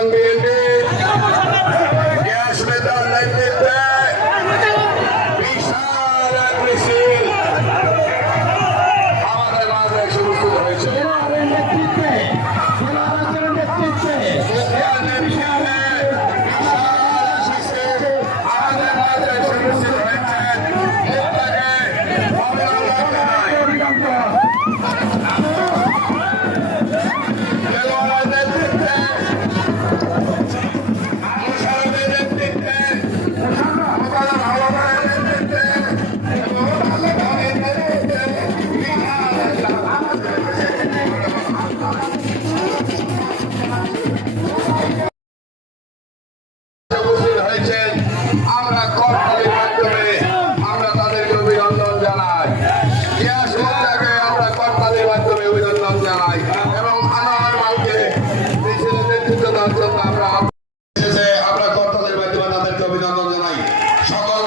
I'm being Bandit. সকল